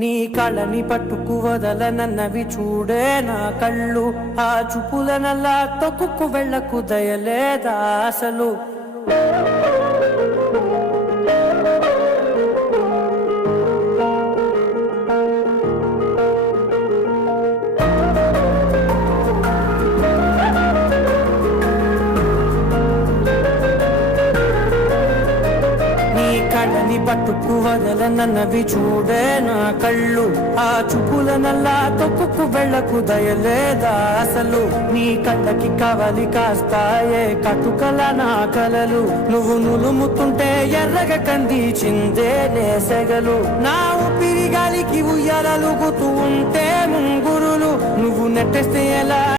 నీ కళ్ళని పట్టుకు వదలనన్నవి చూడే నా కళ్ళు, ఆ చూపులనల్లా తొక్కుకు వెళ్ళకు దయలేదా అసలు. కళ్ళని పట్టుకు వదలనన్నవి చూడే నా కళ్ళు, ఆ చూపులనల్లా తొక్కుకు వెళ్ళకు దయలేదా అసలు. నీ కళ్ళకి కవలి కాస్తాయే కటుకల నా కలలు, నువ్వు నులుముతుంటే ఎర్రగ కంది చిందే నేసెగలు. నా ఊపిరి గాలికి ఉయ్యాలలుగుతూ ఉంటే ముంగురులు, నువ్వు నెట్టేస్తే ఎలా